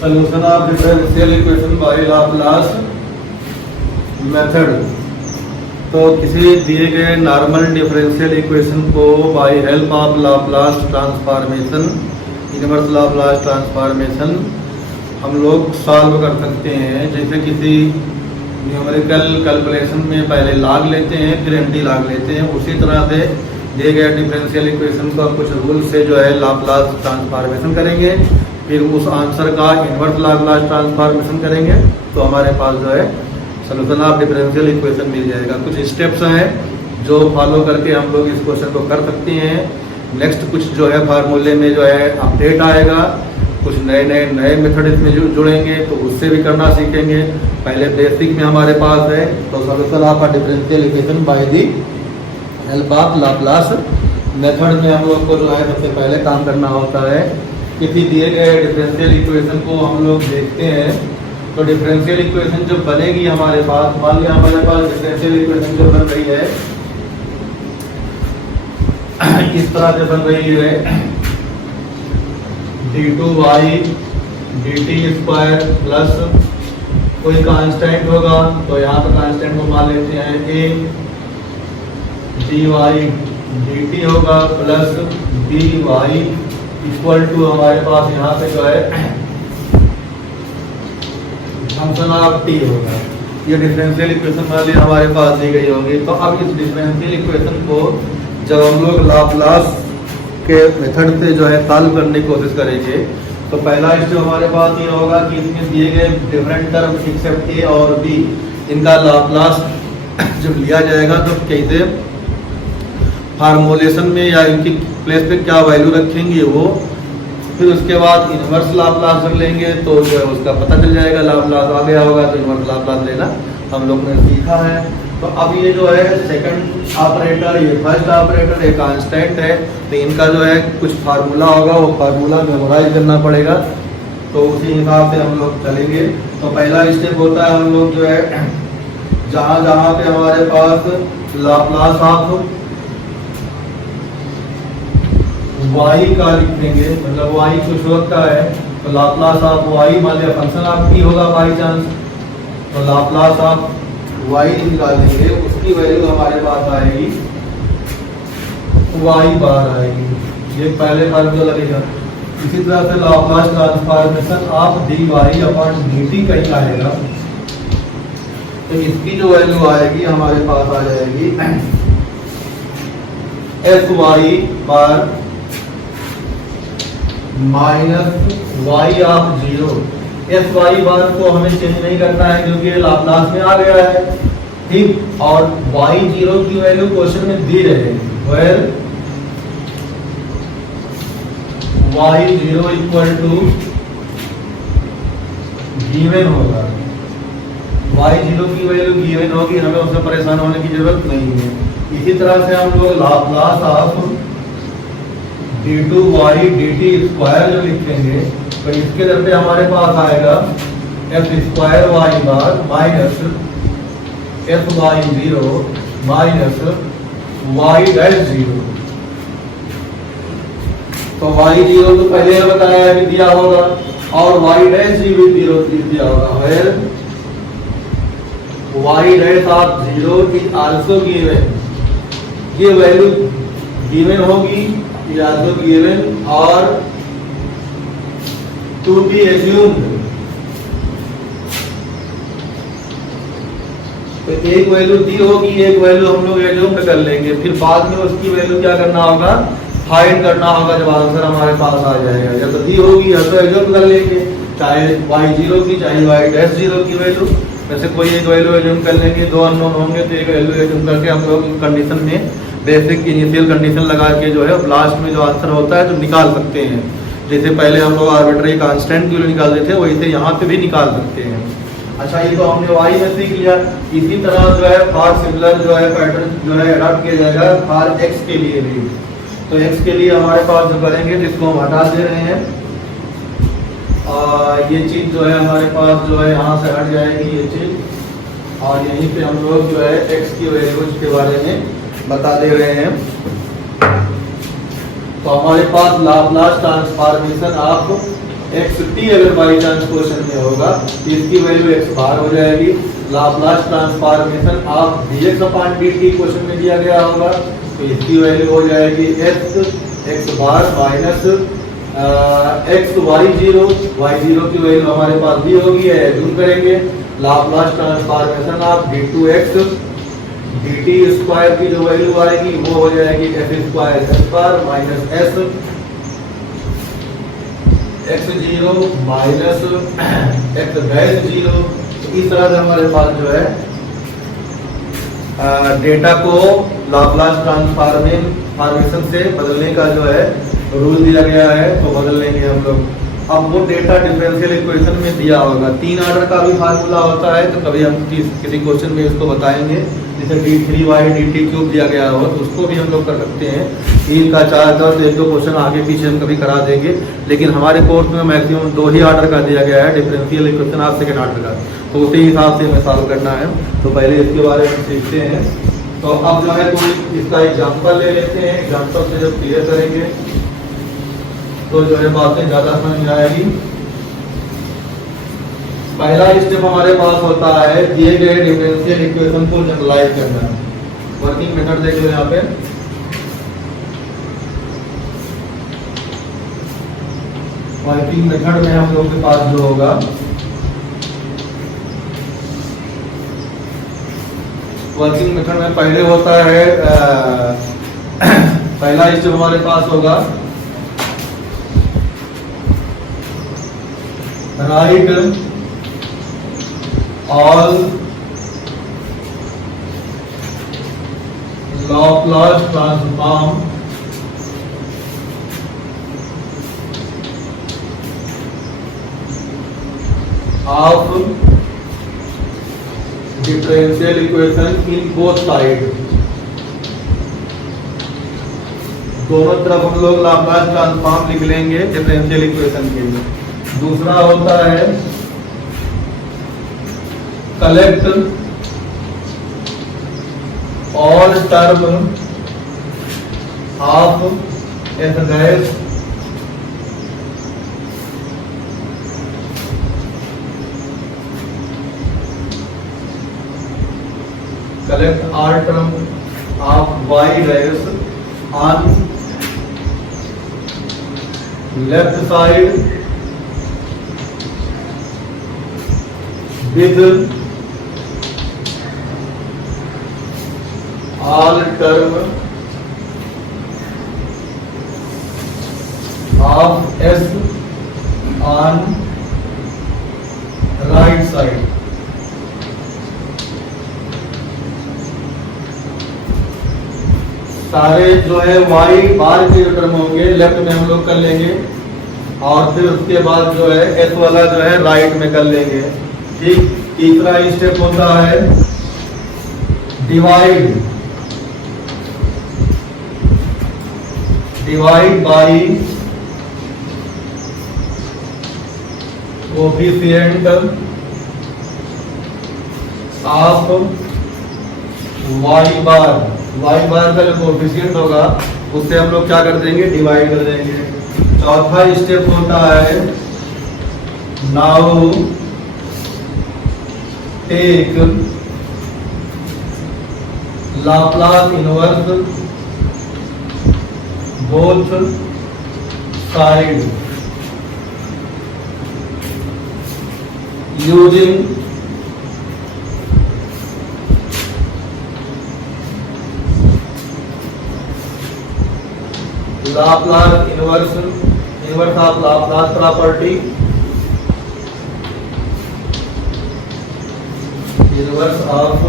Solution of differential equation by Laplace method। तो किसी दिए गए नॉर्मल डिफरेंशियल इक्वेशन को by help of Laplace transformation, inverse Laplace transformation हम लोग सॉल्व कर सकते हैं। जैसे किसी न्यूमेरिकल कैलकुलेशन में पहले लॉग लेते हैं फिर एंटी लॉग लेते हैं, उसी तरह से दिए गए डिफरेंशियल इक्वेशन को कुछ रूल से जो है लाप्लास ट्रांसफॉर्मेशन करेंगे, फिर उस आंसर का इनवर्स लाप्लास ट्रांसफॉर्मेशन करेंगे तो हमारे पास जो है सोल्यूशन ऑफ डिफरेंशियल इक्वेशन मिल जाएगा। कुछ स्टेप्स हैं जो फॉलो करके हम लोग इस क्वेश्चन को कर सकते हैं। नेक्स्ट कुछ जो है फार्मूले में जो है अपडेट आएगा, कुछ नए मेथड इसमें जुड़ेंगे तो उससे भी करना सीखेंगे। पहले बेसिक में हमारे पास है तो solution of differential equation by the help of Laplace method में हम लोग को जो है सबसे पहले काम करना होता है। किसी दिए गए डिफरेंशियल इक्वेशन को हम लोग देखते हैं तो डिफरेंशियल इक्वेशन जो बनेगी हमारे पास, मान लिया हमारे पास डिफरेंशियल इक्वेशन जो बन रही है इस तरह से बन रही है d2y dt स्क्वायर प्लस कोई कांस्टेंट होगा तो यहाँ पर कांस्टेंट को मान लेते हैं a, dy dt होगा प्लस dy इक्वल टू हमारे पास यहाँ पे जो है फंक्शन ऑफ t होगा। ये डिफरेंशियल इक्वेशन वाली हमारे पास दी गई होगी। तो अब इस डिफरेंशियल इक्वेशन को जब हम लोग लाप्लास के मेथड से जो है सॉल्व करने की कोशिश करेंगे तो पहला स्टेप हमारे पास ये होगा कि इसमें दिए गए डिफरेंट टर्म एक्सेप्ट a और b इनका लाप्लास जब लिया जाएगा तो कैसे फार्मूलेशन में या इनकी प्लेस पे क्या वैल्यू रखेंगे वो, फिर उसके बाद इनवर्स लाप्लास रख लेंगे तो जो है उसका पता चल जाएगा। लाप्लास आ गया होगा तो इनवर्स लाप्लास लेना हम लोग ने सीखा है। तो अब ये जो है सेकंड ऑपरेटर, ये फर्स्ट ऑपरेटर एक कांस्टेंट है तो इनका जो है कुछ फार्मूला होगा, वो फार्मूला मेमोराइज करना पड़ेगा तो उसी हिसाब से हम लोग चलेंगे। तो पहला स्टेप होता है हम लोग जो है जहाँ जहाँ पे हमारे पास लाप्लास ऑफ y का लिखेंगे, मतलब y कुछ होता है तो लाप्लास ऑफ y, मान लिया फंक्शन ऑफ t होगा बाई चांस तो लाप्लास ऑफ y निकालेंगे, उसकी वैल्यू हमारे पास आएगी y बार आएगी। ये पहले फार्मूला लगेगा। इसी तरह से Laplace transformation of dy upon dt कहीं आएगा तो इसकी जो वैल्यू आएगी हमारे पास आ जाएगी sy bar minus y of 0। sy बार को हमें चेंज नहीं करना है क्योंकि ये लाप्लास में आ गया है, ठीक। और y0 की वैल्यू क्वेश्चन में दी रहेगी, where y0 equal to given होगा। y0 की वैल्यू गिवन होगी, हमें उससे परेशान होने की जरूरत नहीं है। इसी तरह से हम लोग Laplace of d2y dt square जो लिखेंगे तो इसके तरफ पे हमारे पास आएगा f square y bar minus f by 0 minus y dash 0। तो y0 तो पहले बताया है कि दिया होगा और y डैश 0 दिया होगा, where y dash of 0 is also given. ये वैल्यू गिवन होगी या तो गिवन और टू बी एज्यूम्ड। तो एक वैल्यू दी होगी, एक वैल्यू हम लोग एज्यूम कर लेंगे, फिर बाद में उसकी वैल्यू क्या करना होगा, फाइंड करना होगा जब आंसर हमारे पास आ जाएगा। या तो दी होगी या तो एज्यूम कर लेंगे, चाहे y0 की चाहे y डैश 0 की वैल्यू, वैसे कोई एक वैल्यू एज्यूम कर लेंगे। दो अननोन होंगे तो एक वैल्यू एज्यूम करके हम लोग कंडीशन में बेसिक इनिशियल कंडीशन लगा के जो है लास्ट में जो आंसर होता है तो निकाल सकते हैं। जैसे पहले हम लोग आर्बिट्रेरी कांस्टेंट की वैल्यू निकालते थे वैसे यहाँ पे भी निकाल सकते हैं। अच्छा, ये तो हमने y में सीख लिया। इसी तरह जो है फॉर सिमिलर जो है पैटर्न जो है अडॉप्ट किया जाएगा फॉर x के लिए भी। तो x के लिए हमारे पास जो करेंगे जिसको हम हटा दे रहे हैं, ये चीज जो है हमारे पास जो है यहाँ से हट जाएगी ये चीज, और यहीं पे हम लोग जो है x की वैल्यूज के बारे में बता दे रहे हैं। तो हमारे पास Laplace transformation of x t अगर बाई चांस क्वेश्चन में होगा तो इसकी वैल्यू एक्स बार हो जाएगी। Laplace transformation of dx upon dt question में दिया गया होगा तो इसकी वैल्यू हो जाएगी एक्स बार माइनस एक्स y0 की वैल्यू हमारे पास दी होगी, एज्यूम करेंगे। Laplace transformation of d2x dt square की जो वैल्यू आएगी वो हो जाएगी f square s bar minus s x0 minus x dash 0। इस तरह से हमारे पास जो है डेटा को लाप्लास ट्रांसफॉर्मेशन से बदलने का जो है रूल दिया गया है तो बदल लेंगे हम लोग। अब वो डेटा डिफरेंशियल इक्वेशन में दिया होगा, 3 ऑर्डर का भी फार्मूला होता है तो कभी हम किसी क्वेश्चन में इसको बताएंगे। जैसे d3y dt क्यूब दिया गया हो तो उसको भी हम लोग कर सकते हैं। 3 का 4 का 1-2 क्वेश्चन आगे पीछे हम कभी करा देंगे, लेकिन हमारे कोर्स में मैक्सिमम 2 ही ऑर्डर का दिया गया है differential equation of second order का, तो उसी हिसाब से हमें सॉल्व करना है। तो पहले इसके बारे में सीखते हैं। तो अब जो है तो इसका एग्जाम्पल ले लेते हैं, एग्जाम्पल से जब क्लियर करेंगे तो जो है बातें ज़्यादा समझ में आएगी। पहला स्टेप हमारे पास होता है दिए गए डिफरेंशियल इक्वेशन को जनरलाइज करना। वर्किंग मेथड देख लो यहाँ पे। वर्किंग मेथड में हम लोग के पास जो होगा वर्किंग मेथड में पहले होता है पहला स्टेप हमारे पास होगा right all Laplace transform of differential equation in both side. दोनों तरफ हम लोग लाप्लास ट्रांसफॉर्म लिख लेंगे डिफरेंशियल इक्वेशन के लिए। दूसरा होता है collect all term of F dash collect all term of Y dash on left side with all term of S on right side। सारे जो है y बार के जो टर्म होंगे लेफ्ट में हम लोग कर लेंगे और फिर उसके बाद जो है S वाला जो है राइट में कर लेंगे। ठीक। तीसरा स्टेप होता है divide by coefficient of y bar का जो कोफिशिएंट होगा उससे हम लोग क्या कर देंगे, डिवाइड कर देंगे। चौथा स्टेप होता है now take Laplace inverse both side using Laplace inverse of Laplace property inverse of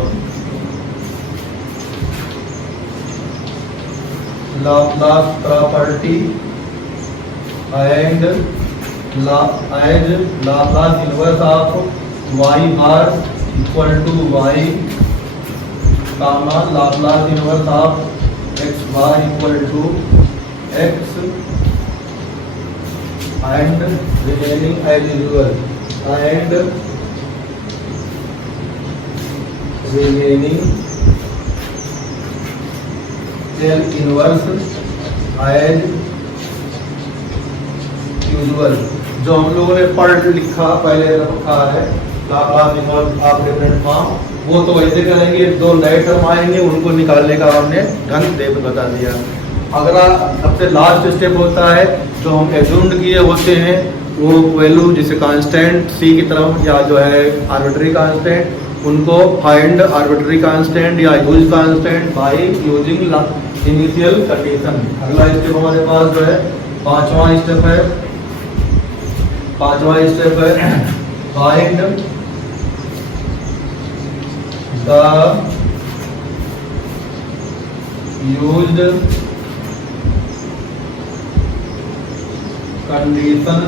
Laplace property and Laplace inverse of y bar equal to y comma Laplace inverse of x bar equal to x and remaining as usual and remaining L inverse as usual। जो हम लोगों ने पढ़ लिखा पहले रखा है Laplace inverse of different form, वो तो वैसे करेंगे। दो नए टर्म आएंगे उनको निकालने का हमने ढंग दे बता दिया। अगला सबसे लास्ट स्टेप होता है जो हम एज्यूम्ड किए होते हैं वो वैल्यू जिसे कांस्टेंट सी की तरफ या जो है आर्बिट्री कांस्टेंट, उनको फाइंड आर्बिट्री कांस्टेंट या use constant by using initial condition. अगला स्टेप हमारे पास जो है पांचवा स्टेप है find the used condition,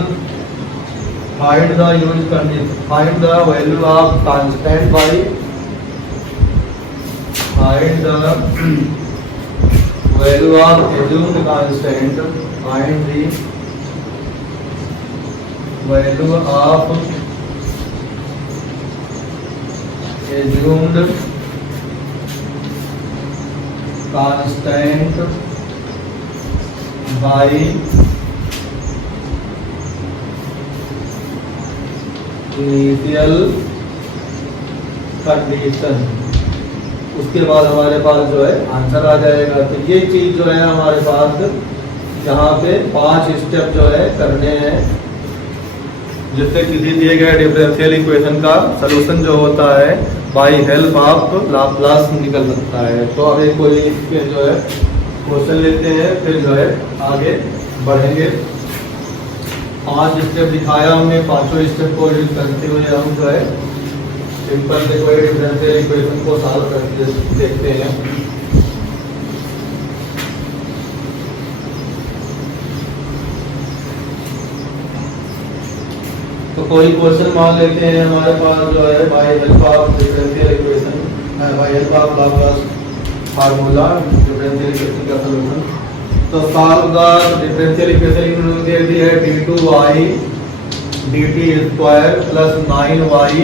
find the used condition, find the value of constant by find the value of assumed constant, find the value of assumed constant by initial condition. उसके बाद हमारे पास जो है आंसर आ जाएगा। तो ये चीज जो है हमारे पास यहाँ पे 5 स्टेप जो है करने हैं जिससे किसी दिए गए डिफरेंशियल इक्वेशन का सलूशन जो होता है बाय हेल्प ऑफ लाप्लास निकल सकता है। तो अब एक कोई इसके जो है क्वेश्चन लेते हैं, फिर जो है आगे बढ़ेंगे। 5 स्टेप दिखाया हमने, 5वें स्टेप को यूज करते हुए हम जो है सिंपल से कोई डिफरेंशियल इक्वेशन को सॉल्व करके देखते हैं। तो कोई क्वेश्चन मान लेते हैं हमारे पास जो है by help of differential equation, by help of Laplace formula differential equation का सॉल्यूशन। तो सॉल्व द डिफरेंशियल इक्वेशन दे दी है d2y dt square plus 9y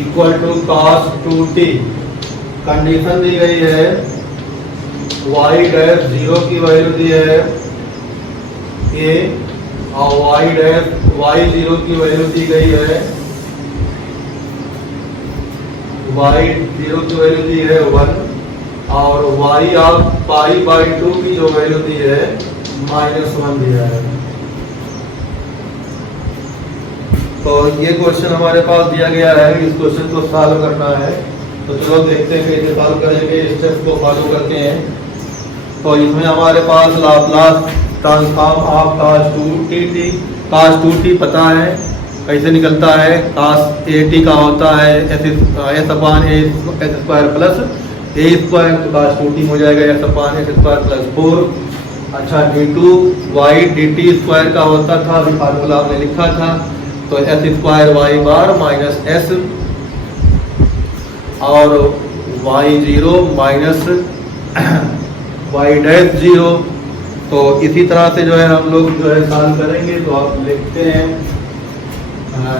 equal to cos 2t। Condition दी गई है y डैश 0 की वैल्यू दी है a और y डैश y 0 की वैल्यू दी गई है y 0 की वैल्यू दी है 1 और y ऑफ पाई बाई 2 की जो वैल्यू दी है -1 दिया है। तो ये क्वेश्चन हमारे पास दिया गया है, इस क्वेश्चन को सॉल्व करना है। तो चलो देखते हैं कैसे सॉल्व करेंगे, स्टेप को फॉलो करते हैं। तो इसमें हमारे पास Laplace transform of cos 2t पता है कैसे निकलता है। cos at का होता है s upon a square plus a square, तो cos 2t हो जाएगा s upon s square plus 4। अच्छा d2y dt स्क्वायर का होता था, अभी फार्मूला हमने लिखा था, तो s square y bar minus s और y0 माइनस y डैश 0। तो इसी तरह से जो है हम लोग जो है सॉल्व करेंगे। तो आप लिखते हैं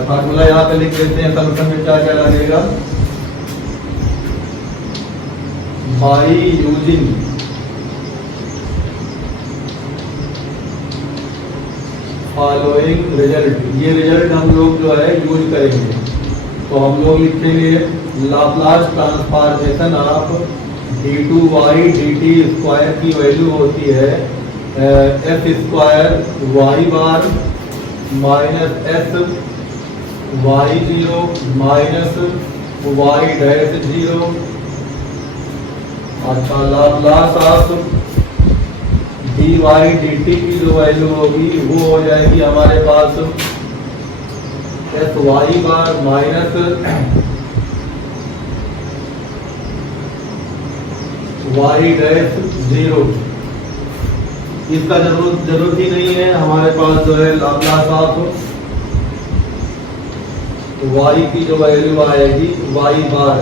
फार्मूला यहाँ पे लिख देते हैं, सॉल्यूशन में क्या क्या लगेगा। by using following result, ये रिजल्ट हम लोग जो है यूज करेंगे। तो हम लोग लिखेंगे Laplace transformation of d2y dt square की वैल्यू होती है f square y bar minus s y0 minus y dash 0। अच्छा लाप्लास ऑफ dy dt की जो वैल्यू होगी वो हो जाएगी हमारे पास s y bar minus y dash 0। इसका जरूरत ही नहीं है, हमारे पास जो है लाप्लास ऑफ y की जो वैल्यू आएगी y बार,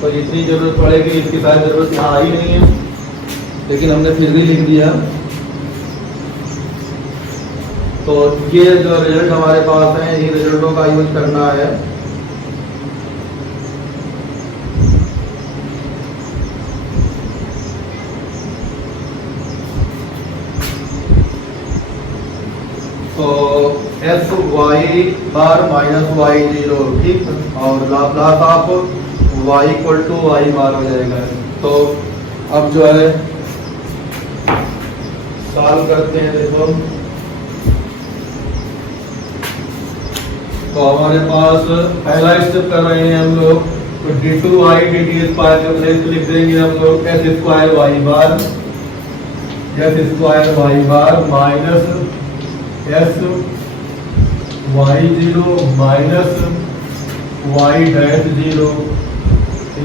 तो इतनी जरूरत पड़ेगी, इसकी शायद जरूरत यहाँ आई नहीं है, लेकिन हमने फिर भी लिख दिया। तो ये जो रिजल्ट हमारे पास है, इन रिजल्टों का यूज करना है। तो s y bar minus y zero, ठीक, और Laplace of y equal to y bar हो जाएगा। तो अब जो है सॉल्व करते हैं। देखो तो हमारे पास पहला स्टेप कर रहे हैं हम लोग, तो d two y d t square के प्लेस पे लिख देंगे हम लोग s square Y bar, s square Y bar minus s y zero minus y dash zero.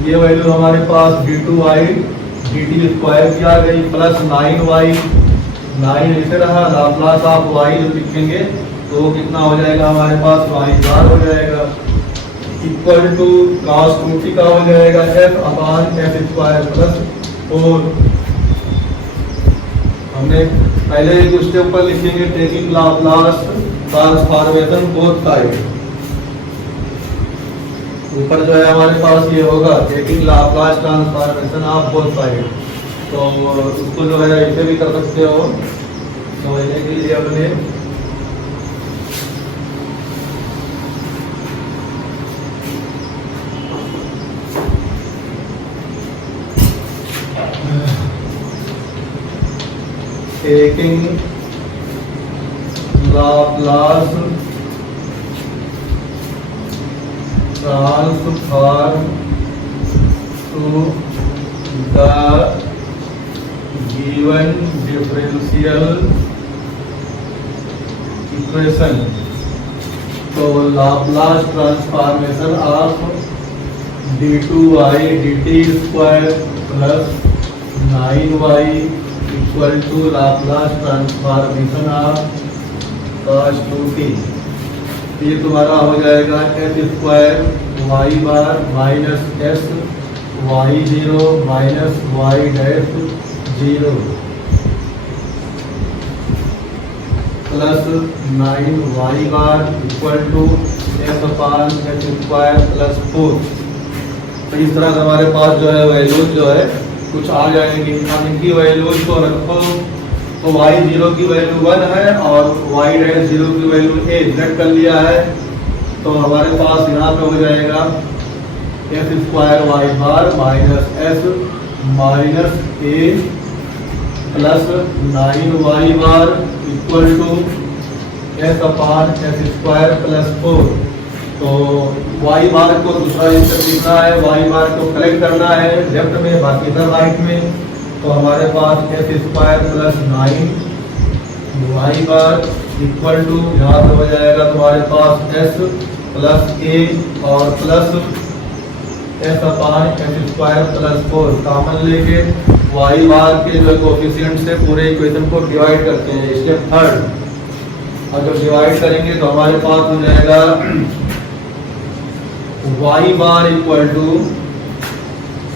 ये वैल्यू हमारे पास d two y d t square की आ गई, प्लस 9y, 9 ऐसे रहा, लाप्लास ऑफ वाई जो लिखेंगे तो कितना हो जाएगा हमारे पास वाई बार हो जाएगा, इक्वल टू cos 2t का हो जाएगा f upon F square plus 4। हमने पहले एक स्टेप पर लिखेंगे taking Laplace transformation both side. ऊपर जो है हमारे पास ये होगा taking Laplace transformation of both side, तो उसको जो है ऐसे भी कर सकते हो समझने के लिए अपने। Taking Laplace transform to the given differential equation, तो Laplace transformation of d two y d t square plus 9y equal to Laplace transformation of cos 2t। ये तुम्हारा हो जाएगा S square Y bar minus s y zero minus y dash zero plus 9y bar equal to S upon S square plus 4। तो इस तरह से हमारे पास जो है वैल्यूज जो है कुछ आ जाएंगी। हम इनकी वैल्यूज को रखो तो वाई जीरो की वैल्यू 1 है और वाई डैश जीरो की वैल्यू a सेट कर लिया है, तो हमारे पास यहाँ पे हो जाएगा S square Y bar minus S minus a plus 9y bar equal to S upon S square plus 4। तो वाई बार को दूसरा स्टेप लिखना है, वाई बार को कलेक्ट करना है लेफ्ट में, बाकी इधर राइट में। तो हमारे पास s square plus 9y bar equal to यहाँ पे हो जाएगा तुम्हारे पास एस प्लस a और plus S upon S square plus 4। Common लेके वाई बार के जो कोफिशिएंट से पूरे इक्वेशन को डिवाइड करते हैं, स्टेप थर्ड। और जब डिवाइड करेंगे तो हमारे पास हो जाएगा Y bar equal to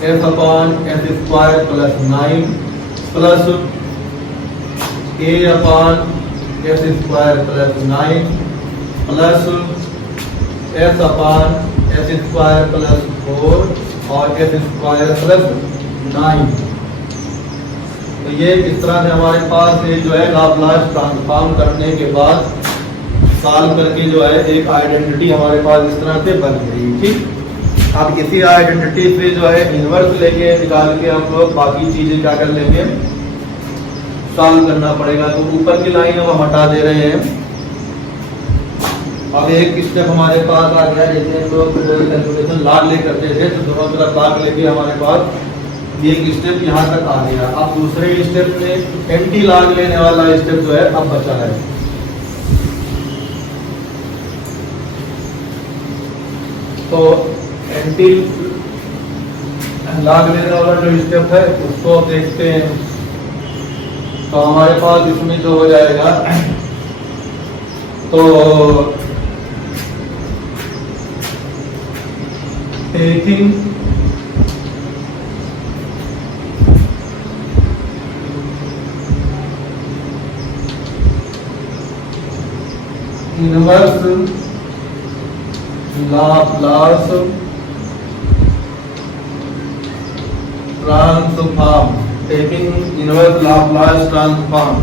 S upon S square plus 9 plus a upon S square plus 9 plus S upon S square plus 4 और एस स्क्वायर प्लस 9। तो ये इस तरह से हमारे पास एक जो है लाप्लास ट्रांसफॉर्म करने के बाद सॉल्व करके जो है एक आइडेंटिटी हमारे पास इस तरह से बन गई, ठीक। अब इसी आइडेंटिटी से जो है इन्वर्स लेके निकाल के हम लोग बाकी चीजें क्या कर लेंगे, सॉल्व करना पड़ेगा। तो ऊपर की लाइन हम हटा दे रहे हैं। अब एक स्टेप हमारे पास आ गया, जैसे हम लोग कैलकुलेशन लॉग ले करते थे तो दोनों तरफ लॉग लेके हमारे पास एक स्टेप यहाँ तक आ गया। अब दूसरे स्टेप में एंटी लॉग लेने वाला स्टेप जो है अब बचा है। तो एंटी लॉग लेने वाला जो स्टेप है उसको देखते हैं। तो हमारे पास इसमें जो हो जाएगा, तो taking inverse Laplace transform, taking inverse Laplace transform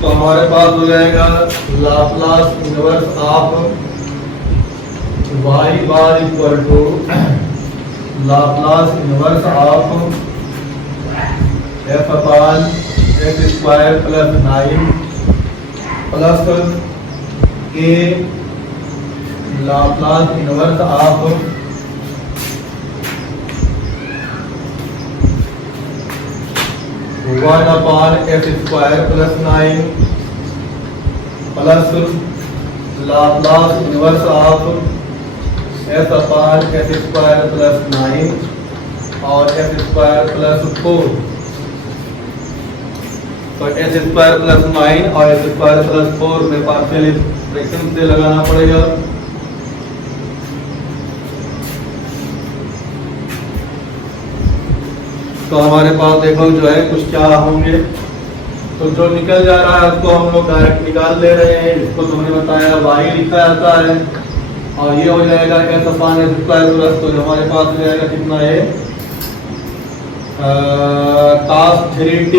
तो हमारे पास हो जाएगा Laplace inverse of y bar equal to Laplace inverse of f upon x square plus 9 plus a Laplace inverse of 1 upon x square plus 9 plus Laplace inverse of s upon x square plus 9 और x square plus 4। तो s square plus 9 और s square plus 4 में partial fraction से लगाना पड़ेगा। तो हमारे पास देखो जो है कुछ क्या होंगे, तो जो निकल जा रहा है उसको हम लोग डायरेक्ट निकाल ले रहे हैं। इसको तुमने बताया y लिखा जाता है और ये हो जाएगा s upon s square plus, तो हमारे पास हो जाएगा कितना है cos 3t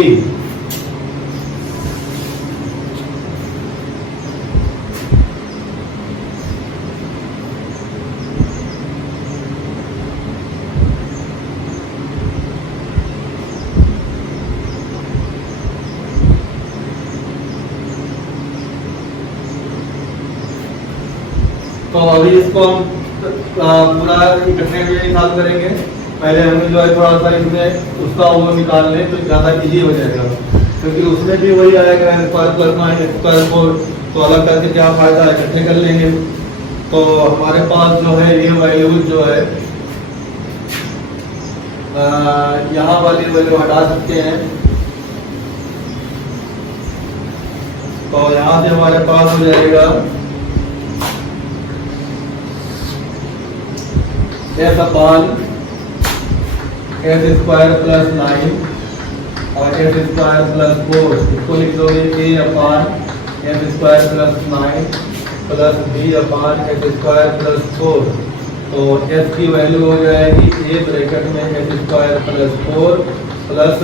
तो अभी इसको हम पूरा इकट्ठे में निकाल करेंगे। पहले हमें जो है थोड़ा सा इसमें उसका वो निकाल लें तो ज़्यादा इजी हो जाएगा, क्योंकि उसमें भी वही आएगा square plus minus square four, तो अलग करके क्या फायदा है, इकट्ठे कर लेंगे। तो हमारे पास जो है ये वैल्यूज जो है यहाँ वाली वैल्यू हटा सकते हैं। तो यहाँ से हमारे पास हो जाएगा s upon s square plus 9 और s स्क्वायर प्लस 4, इसको लिख दोगे a upon s square plus 9 plus b upon s square plus 4। तो s की वैल्यू हो जाएगी a ब्रैकेट में s square plus 4 plus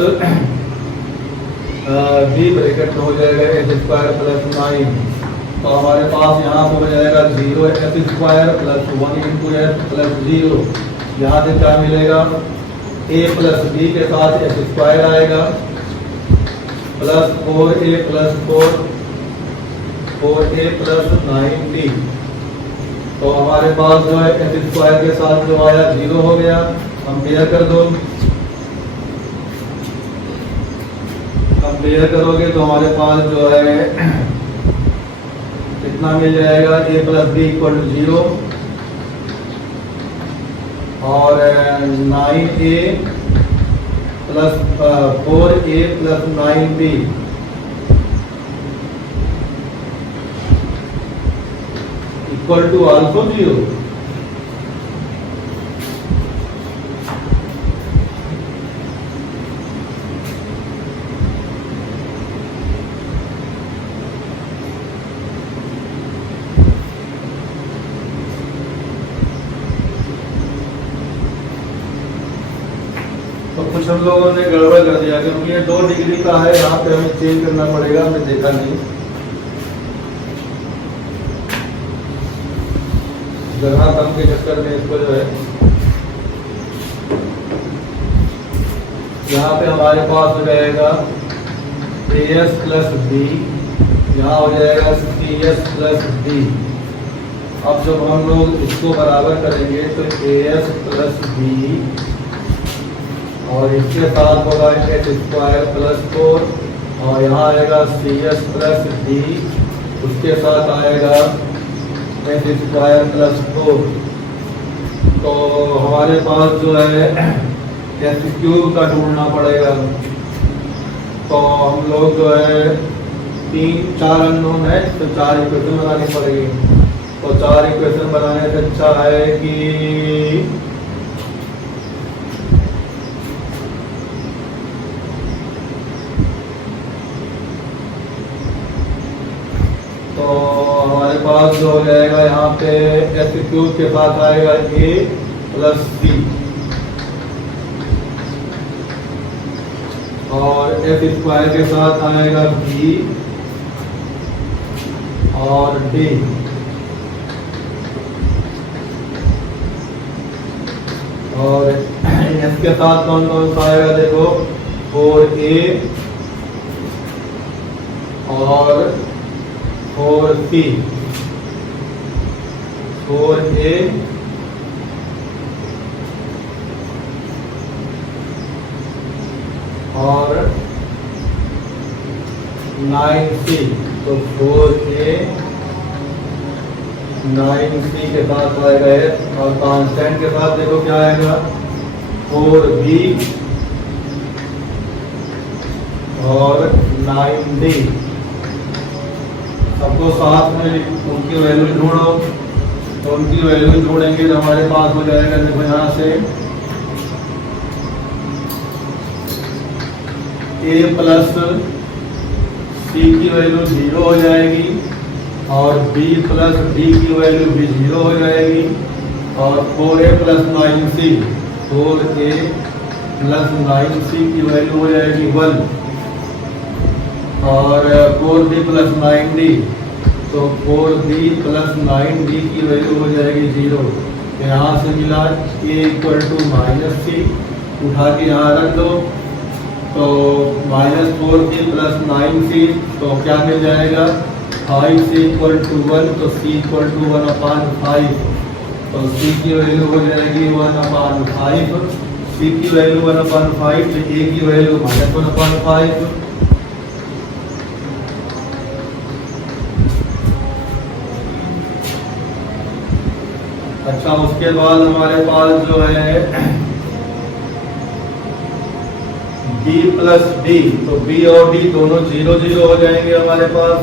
b bracket में हो जाएगा s स्क्वायर प्लस 9। तो हमारे पास यहाँ पर हो जाएगा 0 s square plus 1 into s plus 0। यहाँ से क्या मिलेगा, a प्लस b के साथ s स्क्वायर आएगा plus 4a plus 4a plus 9b। तो हमारे पास जो है s स्क्वायर के साथ जो आया 0 हो गया, कंपेयर कर दो। कंपेयर करोगे तो हमारे पास जो है कितना मिल जाएगा, a plus B equal to 0 और 9a plus 4a plus 9b equal to also 0। तो कुछ हम लोगों ने गड़बड़ कर दिया, क्योंकि ये 2 डिग्री का है, यहाँ पे हमें चेंज करना पड़ेगा, हमने देखा नहीं, जगह कम के चक्कर में इसको जो है यहाँ पे हमारे पास हो जाएगा as प्लस b, यहाँ हो जाएगा cs प्लस b। अब जब हम लोग इसको बराबर करेंगे तो as प्लस b और इसके साथ होगा s स्क्वायर प्लस 4 और यहाँ आएगा cs प्लस d, उसके साथ आएगा s स्क्वायर प्लस 4। तो हमारे पास जो है s क्यूब का ढूंढना पड़ेगा। तो हम लोग जो है 3-4 अननोन है, तो 4 इक्वेशन बनानी पड़ेगी। तो 4 इक्वेशन बनाने से अच्छा है कि तो हमारे पास जो हो जाएगा यहाँ पे s क्यूब के साथ आएगा a प्लस b और s स्क्वायर के साथ आएगा b और डी। और इसके साथ कौन कौन सा आएगा देखो, 4a और 4c, 4a और 9c। तो 4a 9c के साथ आएगा ये, और कांस्टेंट के साथ देखो क्या आएगा, 4b और 9d। सबको साथ में उनकी वैल्यू ढूंढो, तो उनकी वैल्यू ढूंढेंगे तो हमारे पास हो जाएगा देखो यहाँ से a प्लस c की वैल्यू 0 हो जाएगी, और b प्लस d की वैल्यू भी 0 हो जाएगी, और 4a plus 9c, 4a plus 9c की वैल्यू हो जाएगी 1, और 4b प्लस 9d, तो 4b प्लस 9d की वैल्यू हो जाएगी 0। यहाँ से मिला a equal to minus c, उठा के यहाँ रख दो, तो माइनस 4b प्लस 9c, तो क्या मिल जाएगा, 5c इक्वल टू 1, तो c इक्वल टू 1/5, तो c की वैल्यू हो जाएगी 1/5, c की वैल्यू 1/5, तो a की वैल्यू -1/5। अच्छा, उसके बाद हमारे पास जो है b प्लस d, तो b और d दोनों 0 0 हो जाएंगे हमारे पास,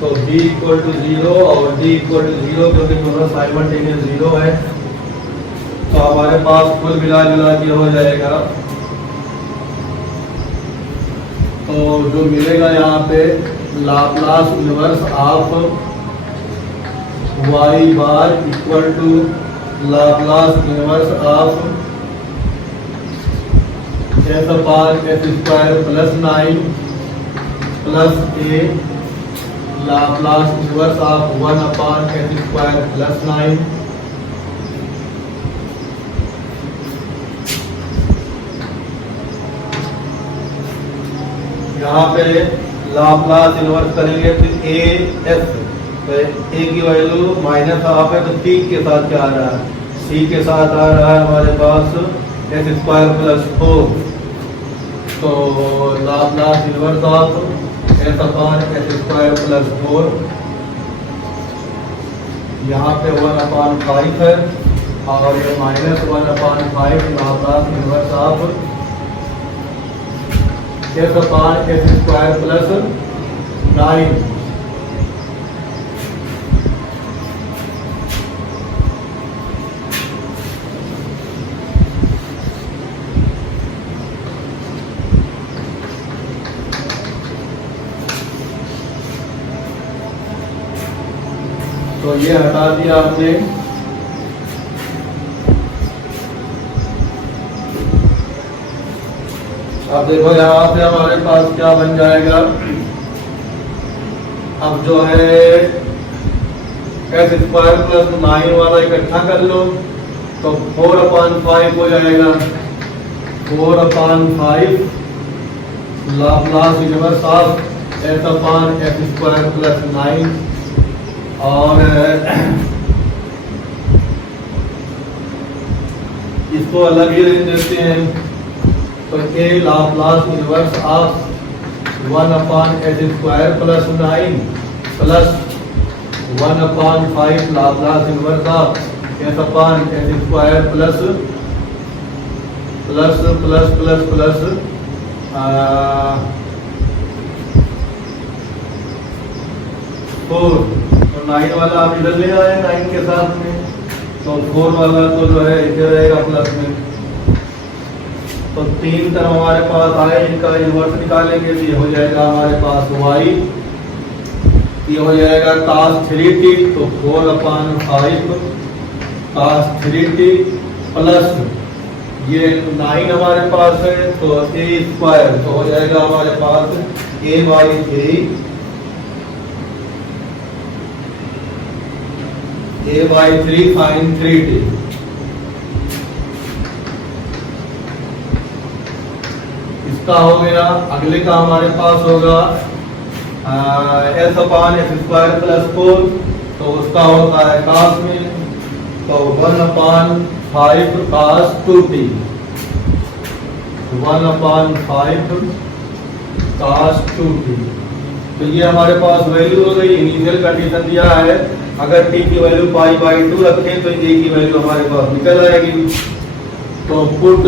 तो b इक्वल टू 0 और d इक्वल टू 0, क्योंकि दोनों साइमल्टेनियस 0 है, तो हमारे पास कुल मिला जुला के हो जाएगा, तो जो मिलेगा यहाँ पे Laplace inverse of y bar equal to Laplace inverse of s upon s square plus 9 plus a Laplace inverse of 1 upon s square plus 9। यहाँ पे लाप्लास इनवर्स करेंगे तो a की वैल्यू माइनस हाफ है, तो c के साथ क्या आ रहा है, c के साथ आ रहा है हमारे पास s स्क्वायर प्लस 4, तो Laplace inverse of s upon s square plus 4, यहाँ पे 1/5 है, और ये -1/5 Laplace inverse of s upon s square plus 9। तो ये हटा दिया आपने, अब देखो यहाँ पे हमारे पास क्या बन जाएगा, अब जो है s स्क्वायर प्लस 9 वाला इकट्ठा कर लो, तो 4/5 हो जाएगा, 4/5 Laplace inverse of s upon s square plus 9, और इसको अलग ही रेंज देते हैं, तो a Laplace inverse of 1/s square plus 9 plus 1/5 Laplace inverse of s upon s square plus plus plus plus plus 4, तो 9 वाला आप इधर ले आए 9 के साथ में, तो 4 वाला तो जो है इधर रहेगा प्लस में, तो 3 टर्म हमारे पास आए, इनका इन्वर्स निकालेंगे तो ये हो जाएगा हमारे पास y, ये हो जाएगा cos 3t, तो 4/5 cos 3t प्लस ये 9 हमारे पास है, तो ए स्क्वायर तो हो जाएगा हमारे पास a/3 sin 3t। इसका हो गया। अगले का हमारे पास होगा s/x² + 4, तो उसका होता है cos में, तो 1/5 cos 2t, 1/5 cos 2t। तो ये हमारे पास वैल्यू हो गई। इनिशियल कंडीशन दिया है, अगर t की वैल्यू π/2 रखें तो a की वैल्यू हमारे पास निकल आएगी। तो पुट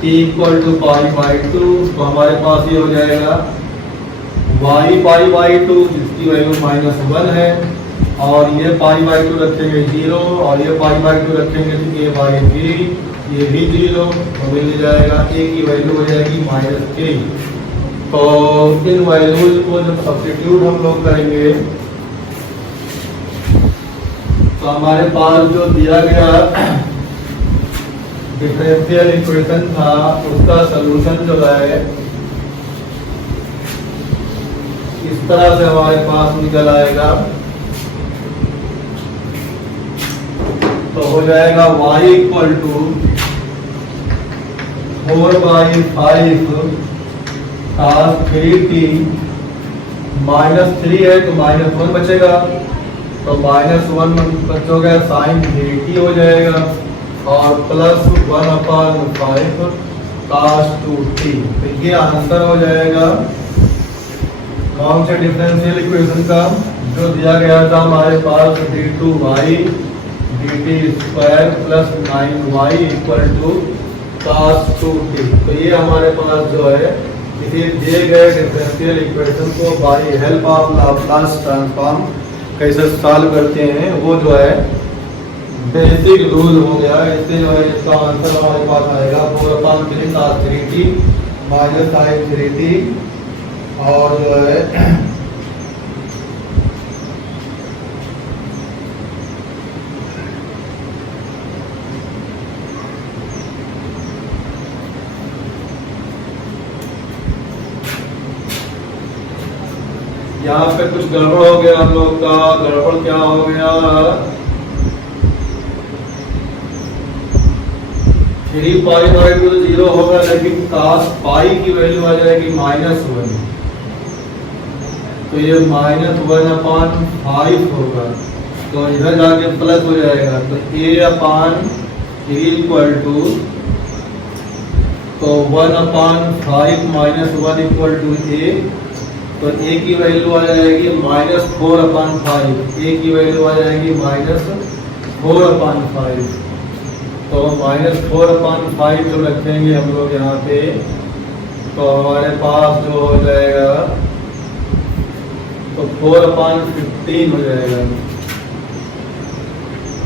t = π/2, तो हमारे पास ये हो जाएगा y π/2, जिसकी वैल्यू -1 है, और ये π/2 रखेंगे 0, और ये π/2 रखेंगे तो a/3, ये भी 0, तो मिल जाएगा a की वैल्यू हो जाएगी -3। तो इन वैल्यूज को जब सब्स्टिट्यूट हम लोग करेंगे तो हमारे पास जो दिया गया डिफरेंशियल इक्वेशन था उसका सलूशन जो है इस तरह से हमारे पास निकल आएगा। तो हो जाएगा y = 4/5 cos 3t, -3 है तो -1 बचेगा, तो -1 बचोगे sin 3t हो जाएगा, और प्लस 1/5 cos 2t। तो ये आंसर हो जाएगा कौन से डिफरेंशियल इक्वेशन का, जो दिया गया था हमारे पास d2y dt² + 9y = cos 2t। तो ये हमारे पास जो है किसी दिए गए डिफरेंशियल इक्वेशन को by help of Laplace transform कैसे सॉल्व करते हैं, वो जो है बेसिक रूल हो गया। इससे जो है इसका आंसर हमारे पास आएगा 4/3 cos 3t - sin 3t, और जो है यहाँ पे कुछ गड़बड़ हो गया हम लोग का। गड़बड़ क्या हो गया, 3π/2 0 होगा, लेकिन cos पाई की वैल्यू आ जाएगी -1, तो ये -1/5 होगा, तो इधर जाके प्लस हो जाएगा, तो a/3 = तो 1/5 -1 = a, तो a की वैल्यू आ जाएगी -4/5, a की वैल्यू आ जाएगी -4/5, तो -4/5 जो रखेंगे हम लोग यहाँ पे, तो हमारे पास जो हो जाएगा तो 4/15 हो जाएगा,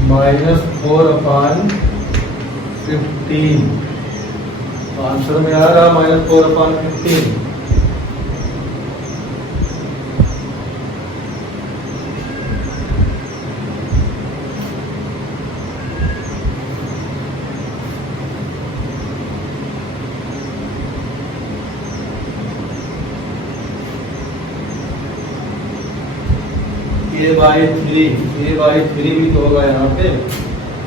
-4/15। तो आंसर में आ रहा -4/15। a/3 भी तो होगा यहाँ पे,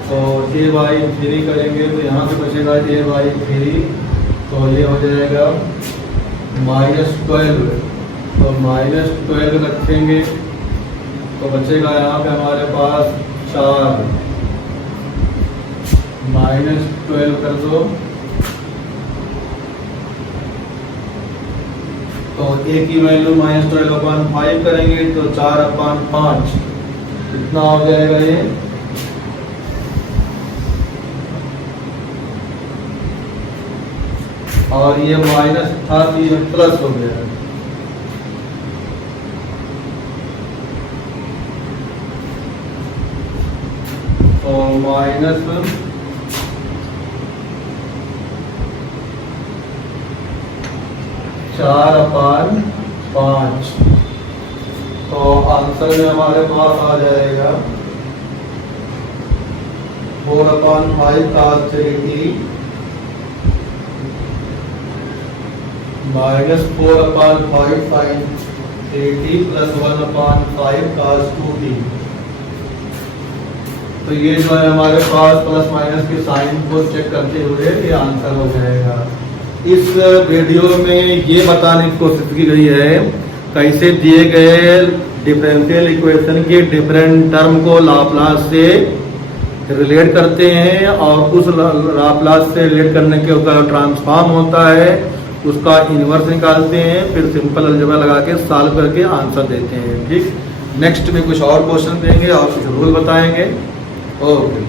तो a/3 करेंगे तो यहाँ पे बचेगा a/3, तो ये हो जाएगा -12, तो -12 रखेंगे तो बचेगा यहाँ पे हमारे पास 4, -12 कर दो, तो a की वैल्यू -12/5 करेंगे तो 4/5 कितना हो जाएगा ये, और ये माइनस था तो ये प्लस हो गया, तो -4/5, तो आंसर में हमारे पास आ जाएगा 4/5 cos 3t minus 4/5 sin 3t plus 1/5 cos 2t। तो ये जो है हमारे पास प्लस माइनस के साइन को चेक करते हुए ये आंसर हो जाएगा। इस वीडियो में ये बताने की कोशिश की गई है कैसे दिए गए डिफरेंशियल इक्वेशन के डिफरेंट टर्म को लाप्लास से रिलेट करते हैं और उस लाप्लास से रिलेट करने के ऊपर ट्रांसफॉर्म होता है, उसका इन्वर्स निकालते हैं, फिर सिंपल अलजेब्रा लगा के सॉल्व करके आंसर देते हैं। ठीक, नेक्स्ट में कुछ और क्वेश्चन देंगे और कुछ रूल बताएंगे। ओके।